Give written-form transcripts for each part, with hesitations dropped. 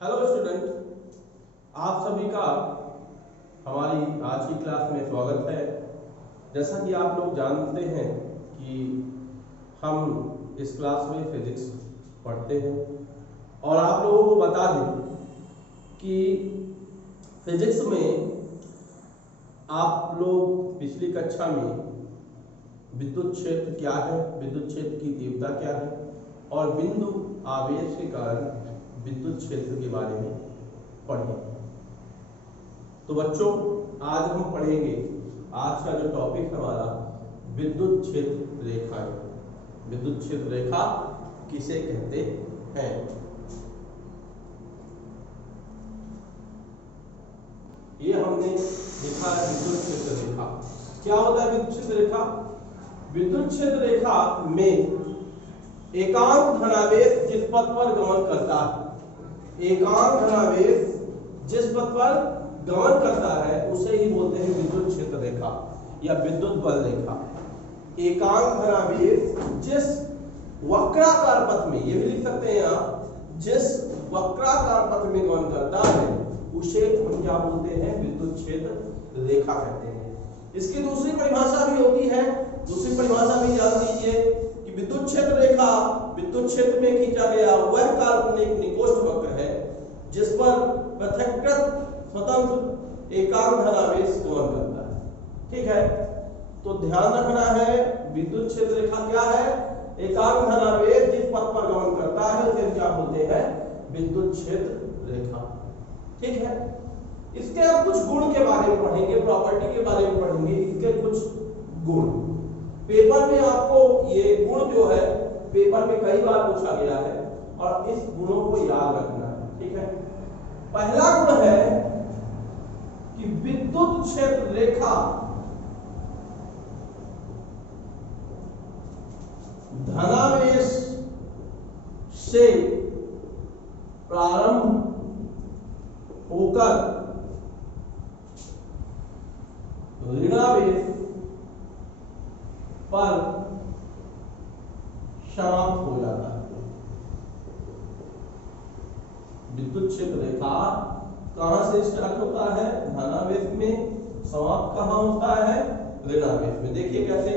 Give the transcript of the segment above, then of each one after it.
Hello student, आप सभी का हमारी आज की क्लास में स्वागत है। जैसा कि आप लोग जानते हैं कि हम इस क्लास में फिजिक्स पढ़ते हैं और आप लोगों को बता दें कि फिजिक्स में आप लोग पिछली कक्षा में विद्युत क्षेत्र क्या है, विद्युत क्षेत्र की तीव्रता क्या है और बिंदु आवेश के कारण विद्युत क्षेत्र के बारे में पढ़े। तो बच्चों, आज हम पढ़ेंगे, आज का जो टॉपिक है हमारा विद्युत क्षेत्र रेखा है। विद्युत क्षेत्र रेखा किसे कहते हैं? ये हमने लिखा है विद्युत क्षेत्र रेखा। क्या होता है विद्युत क्षेत्र रेखा? विद्युत क्षेत्र रेखा में एकांक धनावेश जिस पथ पर गमन करता है, एकांक धनावेश जिस पथ पर गमन करता है उसे ही बोलते हैं विद्युत क्षेत्र रेखा या विद्युत बल रेखा। एकांक धनावेश जिस वक्राकार पथ में, ये भी लिख सकते हैं आप, जिस वक्राकार पथ में गमन करता है उसे हम क्या बोलते हैं? विद्युत क्षेत्र रेखा कहते हैं। इसकी दूसरी परिभाषा भी होती है, दूसरी परिभाषा भी जान लीजिए कि विद्युत क्षेत्र रेखा विद्युत क्षेत्र में खींचा गया वह काल्पनिक निकोष्ठ वक्र है जिस पर पृथक्कृत स्वतंत्र एकांक धनावेश गमन करता है। ठीक है, तो ध्यान रखना है विद्युत क्षेत्र रेखा क्या है? एकांक धनावेश जिस पथ पर गमन करता है उसे क्या बोलते हैं? विद्युत क्षेत्र रेखा। ठीक है, इसके अब कुछ गुण के बारे में पढ़ेंगे, प्रॉपर्टी के बारे में पढ़ेंगे, इसके कुछ गुण। पेपर में आपको ये गुण जो है पेपर में कई बार पूछा गया है और इस गुणों को याद रखना है। ठीक है, पहला गुण है कि विद्युत क्षेत्र रेखा धनावेश से प्रारंभ होकर ऋणावेश पर समाप्त हो जाता है। विद्युत क्षेत्र रेखा कहां से स्टार्ट होता है? धनावेश में। समाप्त कहां होता है? ऋणावेश में। देखिए कैसे,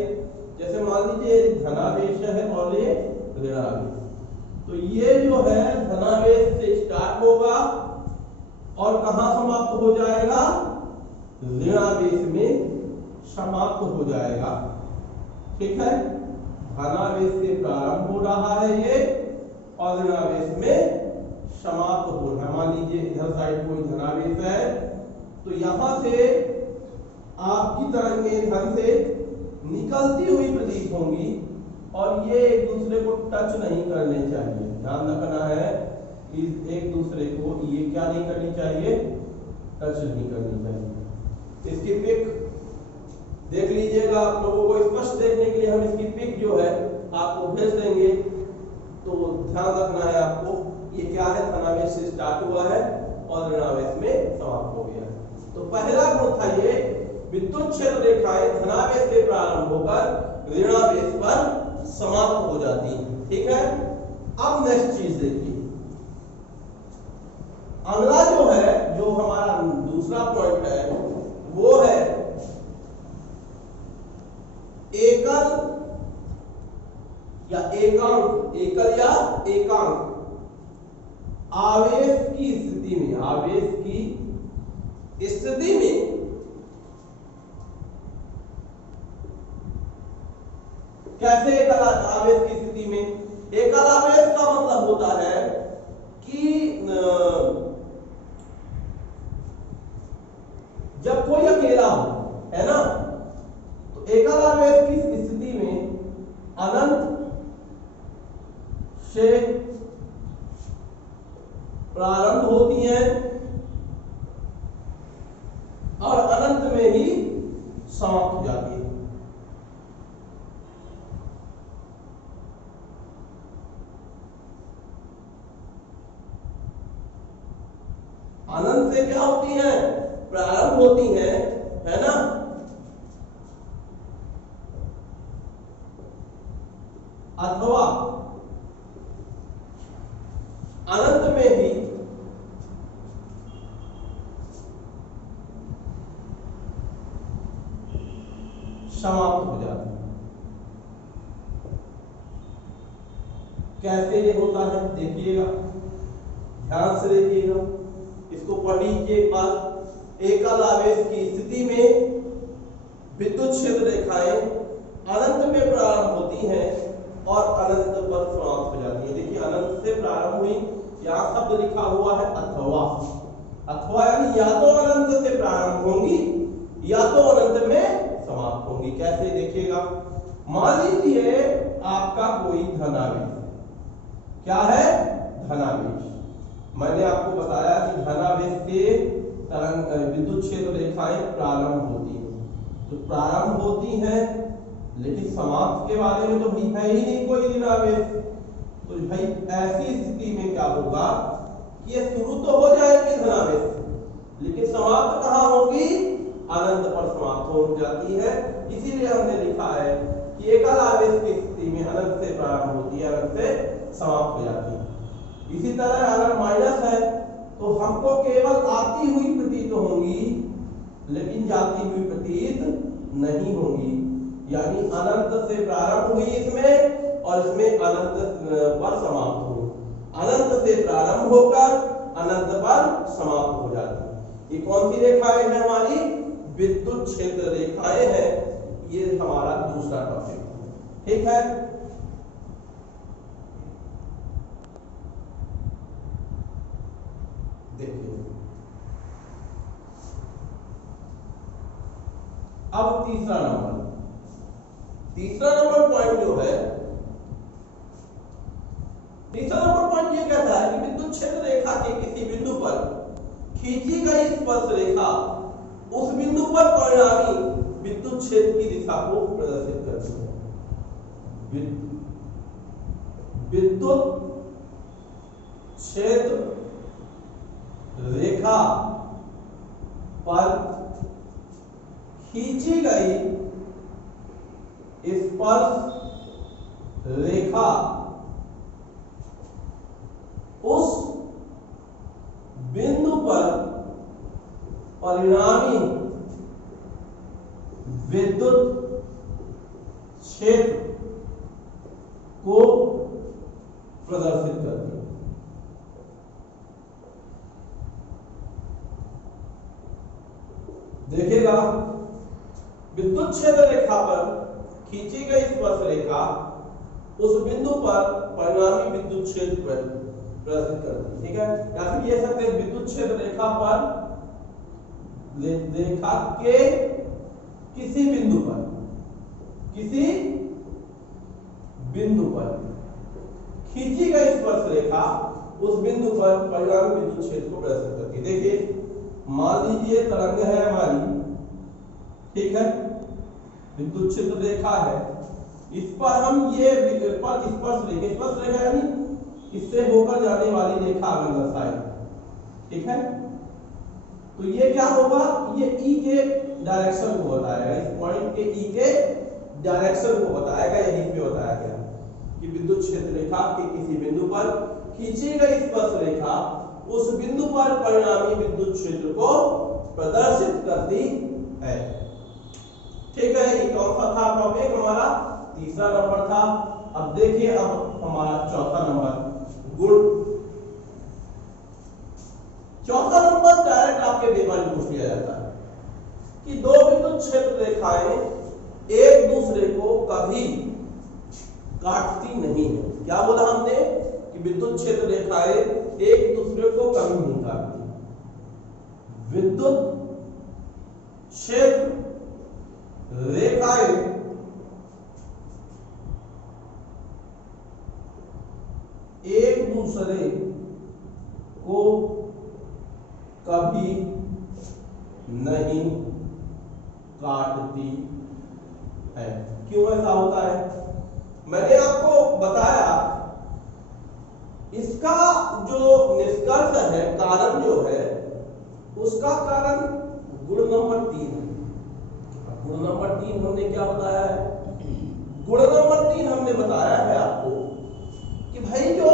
जैसे मान लीजिए धनावेश है और ये ऋणावेश, तो ये जो है धनावेश से स्टार्ट होगा और कहां समाप्त हो जाएगा? ऋणावेश में समाप्त हो जाएगा। ठीक है, धनावेश से प्रारंभ हो रहा है ये और ऋणावेश में समाप्त हो रहा है। मान लीजिए इधर साइड कोई धनावेश है तो यहां से आपकी तरंगें धन से निकलती हुई प्रतीत होंगी और ये एक दूसरे को टच नहीं करने चाहिए। ध्यान रखना है, इस एक दूसरे को ये क्या नहीं करनी चाहिए? टच नहीं करनी चाहिए। इसकी पिक देख लीजिएगा, आप लोगों को स्पष्ट देखने के लिए हम इसकी पिक जो है आपको भेज देंगे। तो ध्यान रखना है आपको, ये क्या है? धनावेश से स्टार्ट हुआ है और ऋणावेश में समाप्त हो गया है। तो पहला गुण था ये, विद्युत क्षेत्र रेखाएं धनावेश से प्रारंभ होकर ऋणावेश पर समाप्त हो जाती हैं। ठीक है, अब नेक्स्ट चीज देखिए, अगला जो है, जो हमारा दूसरा पॉइंट है वो है एकल या एकांक, एकल या एकांक आवेश की स्थिति में, आवेश की स्थिति में कैसे एकल आवेश की स्थिति में? एकल आवेश का मतलब होता है कि जब कोई अकेला हो, है ना, तो एकल आवेश की स्थिति में अनंत से प्रारंभ होती हैं और अनंत में ही समाप्त हो जाती है। अनंत से क्या होती हैं? प्रारंभ होती हैं, है ना, अथवा अनंत में ही समाप्त हो जाती है। कैसे ये होता है देखिएगा, ध्यान से देखिएगा, इसको पढ़िए एक बार। एकल आवेश की स्थिति में विद्युत क्षेत्र रेखाएं अनंत में प्रारंभ होती हैं और अनंत पर समाप्त हो जाती है। देखिए अनंत से प्रारंभ हुई, यहाँ शब्द लिखा हुआ है अथवा, अथवा यानी या तो अनंत से प्रारंभ होंगी या तो अनंत में समाप्त होंगी। कैसे देखिएगा, मान लीजिए आपका कोई धनावेश, क्या है धनावेश, मैंने आपको बताया कि धनावेश से तरंग विद्युत क्षेत्र रेखाएं प्रारंभ होती हैं, तो प्रारंभ होती हैं लेकिन समाप्त के बारे में तो भाई है ही नहीं कोई धनावेश। तो भाई ऐसी स्थिति में क्या होगा कि ये शुरू तो हो जाएगी धनावेश लेकिन समाप्त कहाँ होगी, अनंत पर समाप्त हो जाती है। इसीलिए हमने लिखा है कि एकल आवेश की स्थिति में अनंत से प्रारंभ होती है, अनंत से समाप्त हो जाती है। इसी तरह अगर माइनस है तो हमको केवल आती हुई प्रतीत होंगी लेकिन जाती हुई प्रतीत नहीं होंगी, यानी अनंत से प्रारंभ हुई इसमें और इसमें अनंत पर समाप्त हुई, अनंत से प्रारंभ होकर अनंत पर समाप्त हो जाती है। ये कौन सी रेखाएं हैं हमारी, विद्युत क्षेत्र रेखाएं हैं। ये हमारा दूसरा टॉपिक, ठीक है। देखिए अब तीसरा नंबर पॉइंट जो है, तीसरा नंबर पॉइंट ये कहता है कि विद्युत क्षेत्र रेखा के किसी बिंदु पर खींची गई स्पर्श रेखा उस बिंदु पर परिणामी विद्युत क्षेत्र की दिशा को प्रदर्शित करती है। विद्युत क्षेत्र रेखा पर खींची गई स्पर्श रेखा उस बिंदु पर परिणामी विद्युत क्षेत्र को प्रदर्शित करती है। देखिएगा, विद्युत क्षेत्र रेखा पर खींची गई स्पर्श रेखा उस बिंदु पर परिणामी विद्युत क्षेत्र पर प्रदर्शित करती है, ठीक है। या फिर ये सकते हैं विद्युत क्षेत्र रेखा पर रेखा के किसी बिंदु पर खींची गई स्पर्श रेखा उस बिंदु पर परिणामी विद्युत क्षेत्र को प्रदर्शित करती है। देखिए मान लीजिए तरंग है हमारी, ठीक है, विद्युत क्षेत्र रेखा है, इस पर हम ये स्पर्श रेखा यानी इससे होकर जाने वाली रेखा अगर दर्शाए, ठीक है, तो ये क्या होगा, ये ई के डायरेक्शन को बताएगा, इस पॉइंट के ई के डायरेक्शन को बताएगा। यहीं पे बताया गया कि विद्युत क्षेत्र रेखा के किसी बिंदु पर खींची गई स्पर्श रेखा उस बिंदु पर परिणामी विद्युत क्षेत्र को प्रदर्शित करती है, ठीक है। ये कौन सा था टॉपिक हमारा, तीसरा नंबर था। अब देखिए अब हमारा चौथा नंबर गुण। चौथा नंबर डायरेक्ट आपके पेपर में पूछ लिया जाता है कि दो विद्युत क्षेत्र रेखाएं एक दूसरे को कभी काटती नहीं है। क्या बोला हमने कि विद्युत क्षेत्र रेखाएं एक दूसरे को कभी नहीं काटती। विद्युत क्षेत्र रेखाएं एक दूसरे को कभी नहीं काटती है। क्यों ऐसा होता है, मैंने आपको बताया, इसका जो निष्कर्ष है, कारण जो है, उसका कारण गुण नंबर 3 है। गुण नंबर 3 हमने क्या बताया है, गुण नंबर 3 हमने बताया है आपको कि भाई जो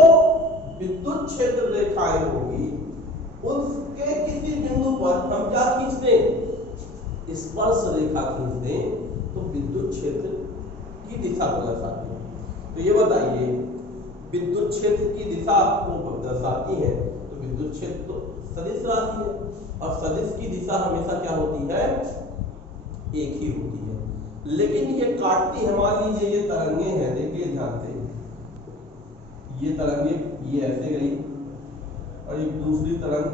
विद्युत क्षेत्र रेखाएं होगी उसके किसी बिंदु पर हम क्या खींच दें, स्पर्श रेखा खींच दें, तो विद्युत क्षेत्र की दिशा को दर्शाती है। तो ये बताइए विद्युत क्षेत्र की दिशा को दर्शाती है तो विद्युत क्षेत्र तो सदिश राशि है और सदिश की दिशा हमेशा क्या होती है, एक ही होती है। लेकिन ये काटती है, मान लीजिए ये तरंगे हैं, देखिए ध्यान से, ये तरंगे ये ऐसे गई और एक दूसरी तरंग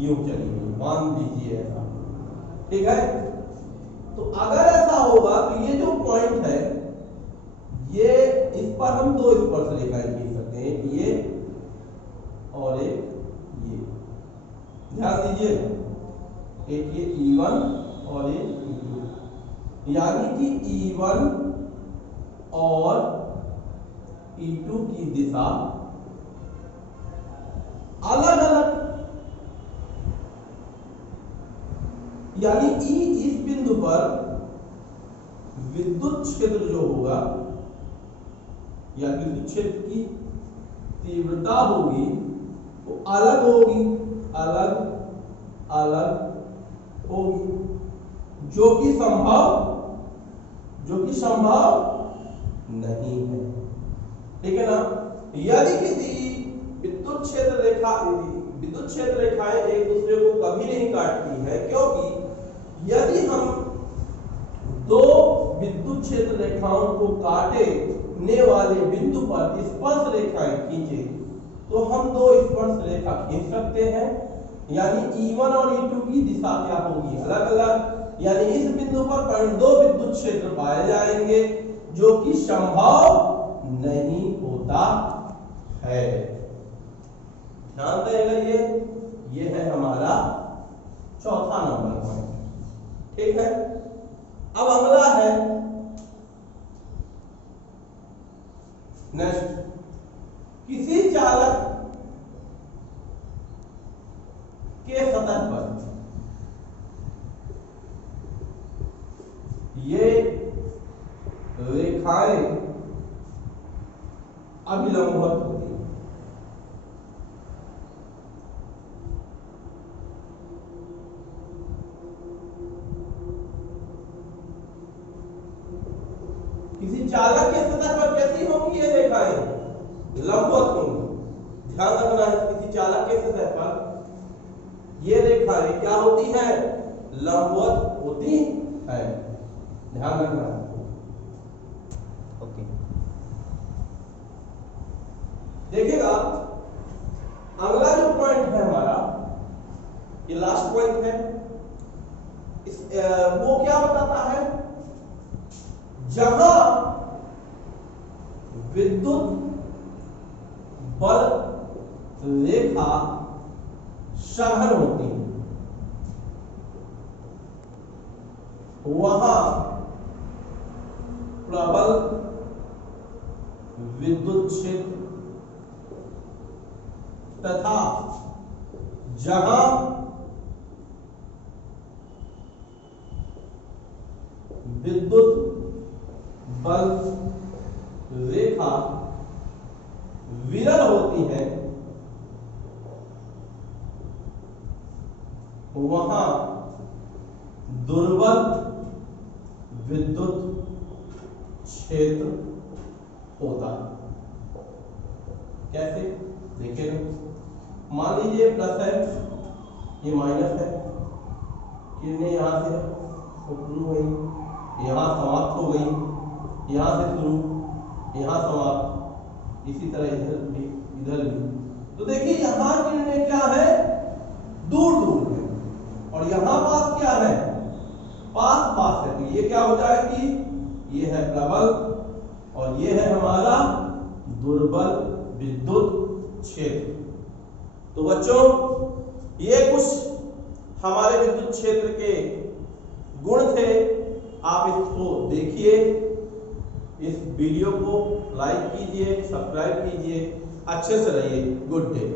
यूं चली गई, मान लीजिए ऐसा, ठीक है। तो अगर ऐसा होगा तो ये जो पॉइंट है ये, इस पर हम दो स्पर्श रेखाएं खींच सकते हैं, एक ये और एक ये, ध्यान दीजिए, एक ये E1 और एक E2, यानी कि E1 और E2 की दिशा अलग अलग, यानी E इस बिंदु पर विद्युत क्षेत्र जो होगा या विद्युत क्षेत्र की तीव्रता होगी वो अलग होगी, अलग अलग होगी, जो कि संभव नहीं है, ठीक है ना। यदि किसी विद्युत क्षेत्र रेखाएं एक दूसरे को कभी नहीं काटती है, क्योंकि यदि हम दो विद्युत क्षेत्र रेखाओं को काटने वाले बिंदु पर स्पर्श रेखाएं खींचे तो हम दो स्पर्श रेखा खींच सकते हैं, यानी E1 और E2 की दिशा क्या होगी, अलग अलग, यानी इस बिंदु पर दो विद्युत क्षेत्र पाए जाएंगे जो कि संभव नहीं होता है। ध्यान देगा, ये है हमारा चौथा नंबर पॉइंट, ठीक है। अब अगला है नेक्स्ट, किसी चालक के सतह पर ये रेखाएं अभिलंबवत होती हैं, किसी चालक के सतह पर कैसी होंगी ये रेखाएं, लंबवत होंगी। ध्यान रखना है, किसी चालक के सतह पर ये रेखाएं क्या होती है, लंबवत होती है, ध्यान रखना है। ओके, देखिएगा अगला जो पॉइंट है हमारा, ये लास्ट पॉइंट है, वो क्या बताता है, जहां विद्युत बल रेखा सघन होती है वहां प्रबल विद्युत क्षेत्र तथा जहां विद्युत बल रेखा विरल होती है वहां दुर्बल विद्युत क्षेत्र होता है। कैसे, देखिए, मान लीजिए प्लस है, ये माइनस है, किरणें यहां से शुरू हुई, यहां समाप्त हो गई, यहां से शुरू, यहां समाप्त, इसी तरह इधर भी, इधर भी। तो देखिए यहां किरणें क्या है, दूर दूर है, और यहां पास क्या है, पास पास है। तो ये क्या हो जाएगी, ये है प्रबल और ये है हमारा दुर्बल विद्युत क्षेत्र। तो बच्चों ये कुछ हमारे विद्युत क्षेत्र के गुण थे, आप इसको देखिए, इस वीडियो को लाइक कीजिए, सब्सक्राइब कीजिए, अच्छे से रहिए, गुड डे।